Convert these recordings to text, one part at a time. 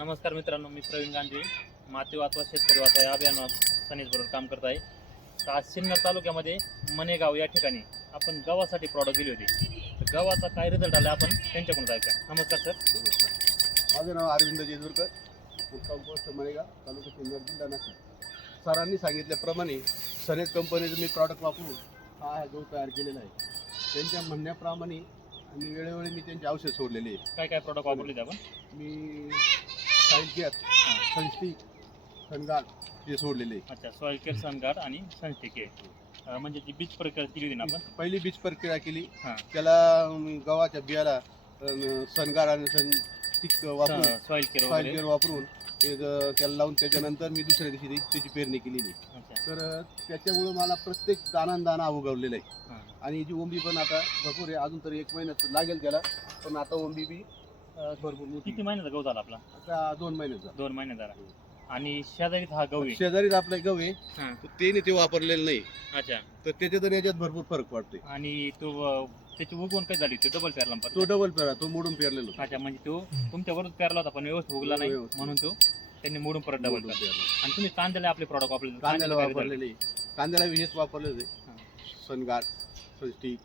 नमस्कार मित्रांनो मी प्रवीण गांधी. माती वाचवा शेतकरी वाचवा या अभियानात सनीज बरोबर काम करत आहे. तर आज सिन्नर तालुक्यामध्ये मनेगाव या ठिकाणी आपण गव्हासाठी प्रॉडक्ट दिली होती. तर गव्हाचा काय रिझल्ट आला आपण त्यांच्याकडून ऐका नमस्कार सर माझं नाव अरविंद जेजूरकर. मुक्काम पोस्ट मळेगाव तालुका सिन्नर जिल्हा नाशिक. सरांनी सांगितल्याप्रमाणे सनेज कंपनीचं मी प्रॉडक्ट वापरून हा गहू तयार केलेला आहे. त्यांच्या म्हणण्याप्रमाणे आणि वेळोवेळी मी त्यांचे औषध सोडलेले आहे. काय काय प्रॉडक्ट वापरले आपण? मी साईल केअर सनस्टिक सनगार्ड हे सोडलेले. अच्छा सॉईल केअर सनगार्ड आणि सनस्टिक आहे म्हणजे जी बीज प्रक्रिया केली होती ना आपण? पहिली बीज प्रक्रिया केली. हां. त्याला गव्हाच्या बियाला सनगार आणि सनस्टिक वापरून सॉईल केअर वगैरे. केअर वापरून त्याला लावून त्याच्यानंतर मी दुसऱ्या दिवशी ती- त्याची पेरणी केलेली. तर त्याच्यामुळं मला प्रत्येक दाना दाना उगवलेला आहे. आणि जी ओंबी पण आता भरपूर आहे. अजून तरी एक महिन्यात लागेल त्याला. पण आता ओंबी बी भरपूर मोठी किती महिन्याचा गहू झाला आपला आता दोन महिन्याचा दोन महिने झाला आणि शेजारीत हा गहू आहे शेजारीच आपला गहू आहे हां. तर त्याने ते वापरलेलं नाही अच्छा तर त्याच्यात आणि याच्यात भरपूर फरक पडतोय आणि तो अं, त्याची उगवण काय झाली तो डबल पेरला ना तो परत? डबल पेरा तो मोडून पेरलेला होता. अच्छा म्हणजे तो तुमच्यावरच पेरला होता पण व्यवस्थित उगला नाही व्यवस्थित. म्हणून तो त्यांनी मोडून परत डबल मोडून पेरला पेरला. आणि तुम्ही कांद्याला आपले प्रॉडक्ट वापरले कांद्याला वापरलेले कांद्याला बी हेच वापरलेलं हां. आहे सनगार सनस्टिक?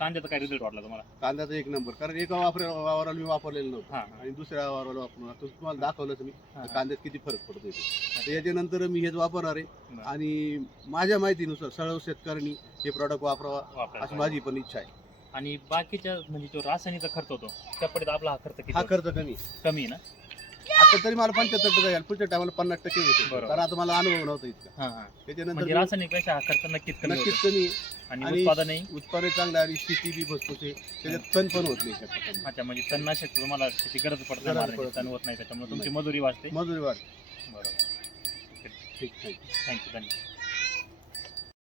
कांद्याचा काय रिझल्ट वाटला तुम्हाला? कांद्याचा एक नंबर कारण एका वापर वावराला मी वापरलेलं नव्हतं. हा आणि दुसऱ्या वावराला वापरून आता तुम्हाला दाखवलंच मी हा. कांद्यात किती फरक पडतो तर याच्यानंतर मी हेच वापरणार आहे. बरं. आणि माझ्या माहितीनुसार सर्व शेतकऱ्यांनी हे प्रॉडक्ट वापरावा वापरायला अशी. माझी पण इच्छा आहे. आणि बाकीच्या म्हणजे जो रासायनिकचा खर्च होतो त्या पडीत आपला हा खर्च किती हा होतो? खर्च कमी कमी आहे ना? आता तरी मला पंच्याहत्तर टक्के झाला. पुढच्या टायमाला पन्नास टक्के होते. बरोबर. कारण आता मला अनुभव नव्हता इतका. हा हा. त्याच्यानंतर म्हणजे रासायनिकपेक्षा हा खर्च नक्कीच कमी नक्कीच कमी. आणि आणि- उत्पादनही? उत्पादन चांगलं आणि स्थिती बी भरपूर आहे. त्याच्यात तण पण होत नाही शेतात. अच्छा म्हणजे तणनाशक तुम्हाला त्याची गरज पडत गरज नाही पडत तण. होत नाही त्याच्यामुळे तुमची. मजुरी वाचते. मजुरी वाढ बरोबर. ठीक आहे थँक्यू धन्यवाद.